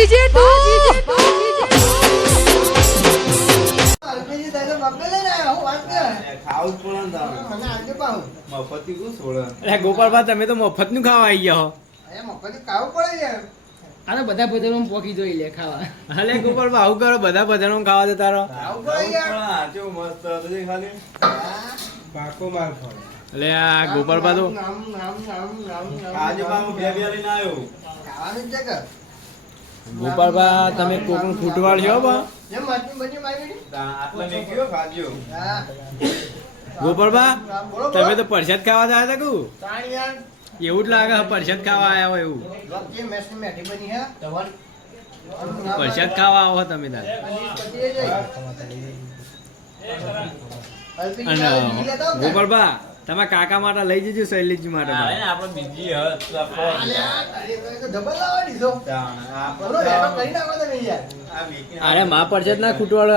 GJ તું ગોપાલભાઈ તમે તો મફત નું ખાવા આવી ગયા અરે બધા બધાનું પોકી જોઈ લે ખાવા હલે ગોપાલભાઈ આવું કરો બધા બધાનું ખાવા દે તારો એટલે આ ગોપાલભાઈ તો ગોપાલભાઈ તમે કોકનું ફૂટવાડ છો બા ગોપાલભાઈ તમે તો પરસાદ ખાવા જાય હતા કુ એવું જ લાગે પરસાદ ખાવા આવ્યા હોય એવું પરસાદ ખાવા આવો તમે તાર અને ગોપાલભાઈ તમે કાકા માટે લઈ જજો શૈલેષજી માટે અરે મા પરસાદ ના ખૂટવાડો